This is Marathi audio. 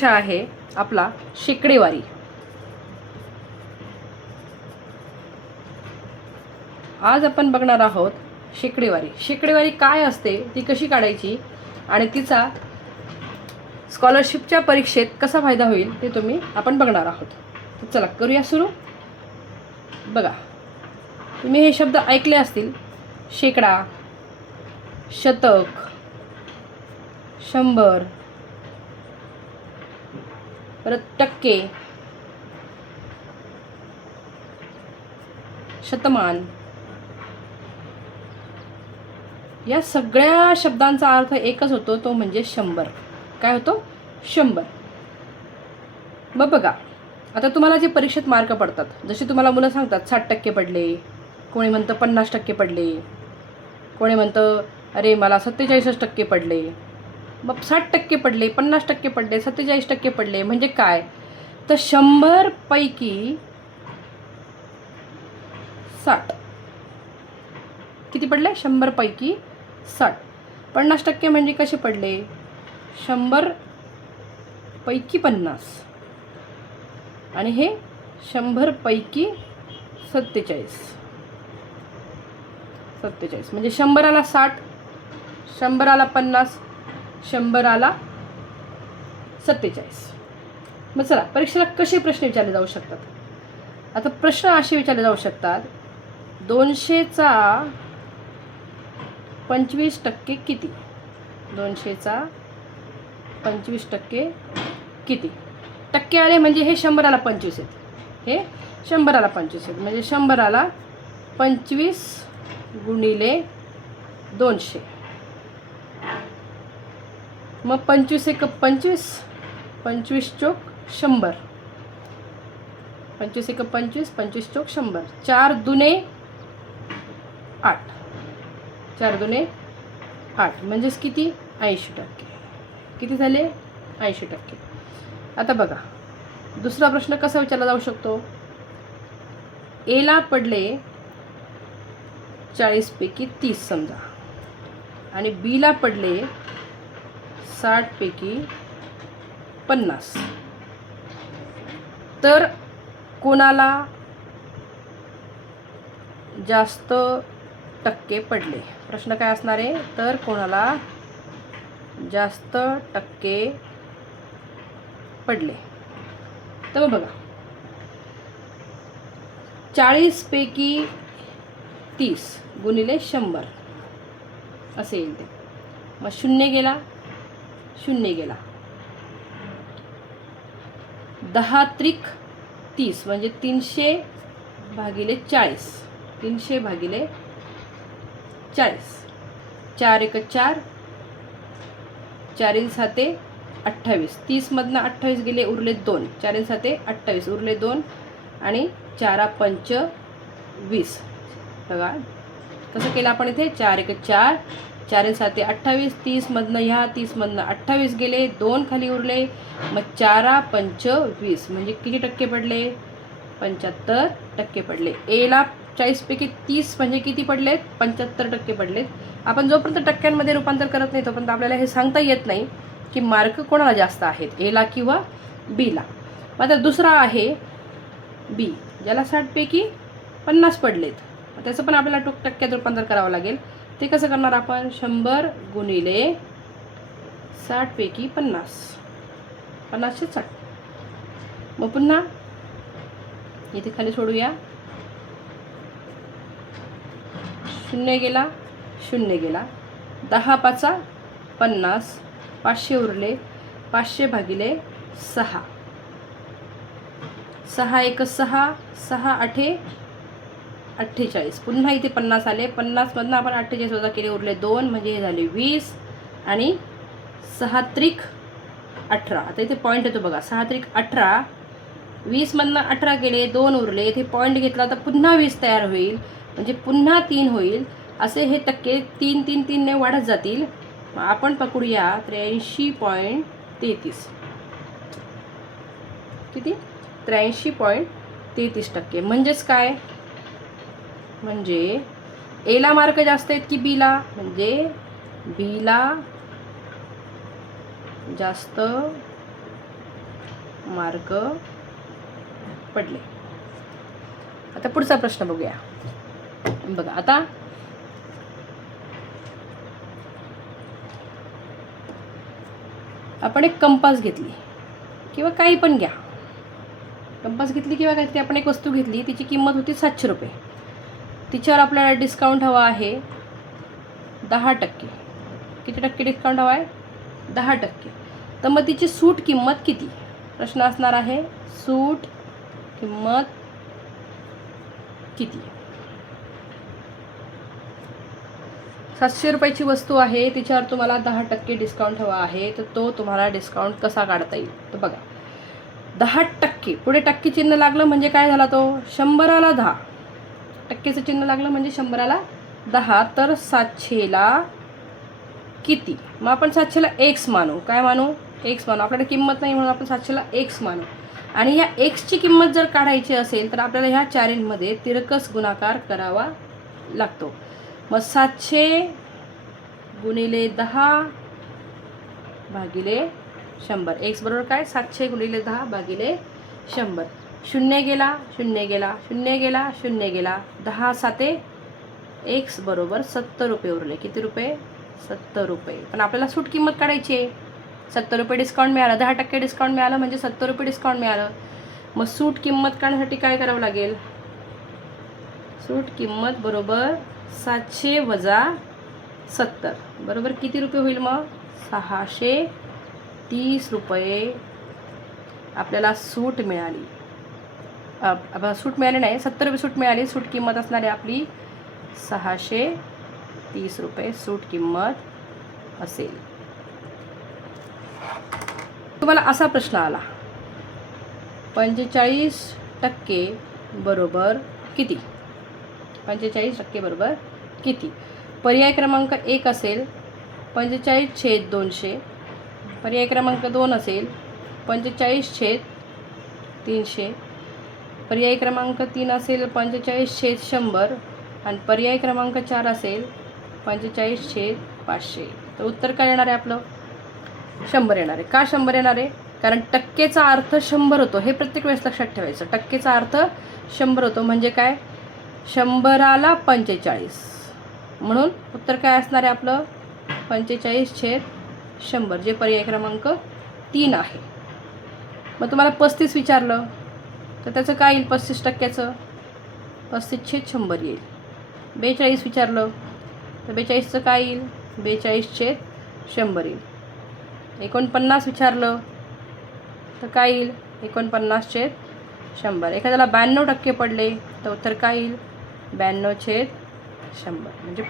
विषय आहे आपला शेकडेवारी. आज आपण बघणार आहोत शेकडेवारी. शेकडेवारी काय असते, ती कशी काढायची आणि तिचा स्कॉलरशिपच्या परीक्षेत कसा फायदा होईल ते आपण बघणार आहोत. तर चला करूया सुरू. बघा, तुम्ही हे शब्द ऐकले असतील: शेकडा, शतक, 100, परत टक्के, शतमान. या सगळ्या शब्दांचा अर्थ एकच होतो, तो म्हणजे 100. काय होतो? 100. मग बघा, आता तुम्हाला जे परीक्षेत मार्क पडतात, जसे तुम्हाला मुलं सांगतात 60% पडले, कोणी म्हणतं 50% पडले, कोणी म्हणतं अरे मला 47% पडले. मग 60% पडले, 50% पडले, 47% पडले म्हणजे काय? तर 100 पैकी 60 किती पडले? 100 पैकी 60. 50% म्हणजे कसे पडले? 100 पैकी 50. आणि हे 100 पैकी 47. म्हणजे 100ला 60, 100ला 50, 100ला 47. मग चला, परीक्षेला कसे प्रश्न विचारले जाऊ शकतात? आता प्रश्न असे विचारले जाऊ शकतात: 200चा 25% किती? 200चा 25% किती? टक्के आले म्हणजे हे 100ला 25 आहेत, हे 100ला 25 आहेत, म्हणजे 100ला 25 गुणिले 200. मग 25 एक 25, 25 चोक 100, 25 एक 25, 25 चोक 100. 4 दुने 8, 4 दुने 8 म्हणजेच किती? 80%. किती झाले? 80%. आता बघा, दुसरा प्रश्न कसा विचारला जाऊ शकतो? एला पडले 40 पैकी 30 समजा, आणि बीला पडले 60 पैकी 50. तर कोणाला जास्त टक्के पडले? प्रश्न काय असणार आहे? तर कोणाला जास्त टक्के पडले? तर बघा, 40 पैकी 30 गुणिले 100 असे येईल ते. मग 0 गेला, 0 गेला. 10 त्रिक 30 म्हणजे 300 भागिले 40, 300 भागिले 40. 4 एक 4, 4 7 28. 30मधनं 28 गेले, उरले 2. 4 7 28, उरले 2, आणि 4 5 20. बघा कसं केलं आपण इथे: 4 एक 4, 4 7 28, 30मधनं ह्या 30मधनं 28 गेले, 2 खाली उरले. मग 4 5 20 म्हणजे किती टक्के पडले? 75% पडले. एला 40 पैकी 30 म्हणजे किती पडलेत? 75% पडलेत. आपण जोपर्यंत टक्क्यांमध्ये रूपांतर करत नाही तोपर्यंत आपल्याला हे सांगता येत नाही की मार्क कोणाला जास्त आहेत, एला किंवा बीला. आता दुसरा आहे बी, ज्याला 60 पैकी 50 पडलेत. त्याचं पण आपल्याला टक्क्यात रूपांतर करावं लागेल. ते कसं करणार आपण? 100 गुणिले 60 पैकी 50, 50 60. मग पुन्हा इथे खाली सोडूया. 0 गेला, 0 गेला. 10 5 50, 500 उरले. 500 भागिले 6, 6 एक 6, 6 8 48. पुन्हा इथे 50 आले. 50मधनं आपण 48 वजा केले, उरले 2 म्हणजे हे झाले 20, आणि 6 त्रिक 18. आता इथे पॉईंट येतो बघा, 6 त्रिक 18. 20मधनं 18 गेले, 2 उरले. इथे पॉईंट घेतला तर पुन्हा 20 तयार होईल, म्हणजे पुन्हा 3 होईल. असे हे टक्के 3 3 3 ने वाढत जातील. मग आपण पकडूया 83.33. किती? 83.33%. म्हणजेच काय? म्हणजे एला मार्क जास्त आहेत की बीला? म्हणजे बीला जास्त मार्क पडले. आता पुढचा प्रश्न बघूया. बघा आता आपण एक कंपास घेतली किंवा काही पण घ्या, कंपास घेतली किंवा काहीतरी आपण एक वस्तू घेतली, तिची किंमत होती 700 रुपये. तिच्यावर आपल्याला डिस्काउंट हवा आहे 10%. किती टक्के डिस्काउंट हवा आहे? 10%. तर मग तिची सूट किंमत किती? प्रश्न असणार आहे सूट किंमत किती? 700 रुपयाची वस्तू आहे, तिच्यावर तुम्हाला 10% डिस्काउंट हवा आहे, तर तो तुम्हाला डिस्काउंट कसा काढता येईल? तर बघा 10%, पुढे टक्के चिन्ह लागलं म्हणजे काय झाला? तो 100ला 10. टक्केचं चिन्ह लागलं म्हणजे 100ला 10. तर 700ला किती? मग आपण 700ला x मानू. काय मानू? x मानू. आपल्याला किंमत नाही म्हणून आपण 700ला x मानू. आणि ह्या xची किंमत जर काढायची असेल तर आपल्याला ह्या चारींमध्ये तिरकस गुणाकार करावा लागतो. मग 700 गुणिले 10 भागिले 100. x बरोबर काय? 700 गुणिले 10 भागिले 100. 0 गेला, 0 गेला, 0 गेला, 0 गेला. 10 7 x बरोबर 70 रुपये उरले. किती रुपये? 70 रुपये. पण आपल्याला सूट किंमत काढायची आहे. 70 रुपये डिस्काउंट मिळालं, 10% डिस्काउंट मिळालं म्हणजे 70 रुपये डिस्काउंट मिळालं. मग सूट किंमत काढण्यासाठी काय करावं लागेल? सूट किंमत बरोबर 700 वजा 70 बरोबर किती रुपये होईल? मग 630 रुपये आपल्याला सूट मिळाली. सूट मिळाली नाही, 70 रुपये सूट मिळाली. सूट किंमत असणार आहे आपली 630 रुपये सूट किंमत असेल. तुम्हाला असा प्रश्न आला 45% बरोबर किती? 45% बरोबर किती? पर्याय क्रमांक 1 असेल 45/200. पर्याय क्रमांक 2 असेल 45/300. पर्याय क्रमांक 3 असेल 45/100. आणि पर्याय क्रमांक 4 असेल 45/500. तर उत्तर काय येणार आहे आपलं? 100 येणार आहे. का 100 येणार आहे? कारण टक्केचा अर्थ 100 होतो. हे प्रत्येक वेळेस लक्षात ठेवायचं. टक्केचा अर्थ 100 होतो म्हणजे काय? 100ला 45. म्हणून उत्तर काय असणार आहे आपलं? 45/100 जे पर्याय क्रमांक 3 आहे. मग तुम्हाला 35 विचारलं तर त्याचं काय येईल? 35%चं 35/100 येईल. 42 विचारलं तर 42चं काय येईल? 42/100 येईल. 49 विचारलं तर काय येईल? 49/100. एखाद्याला 92% पडले तर उत्तर काय येईल? 92/100. म्हणजे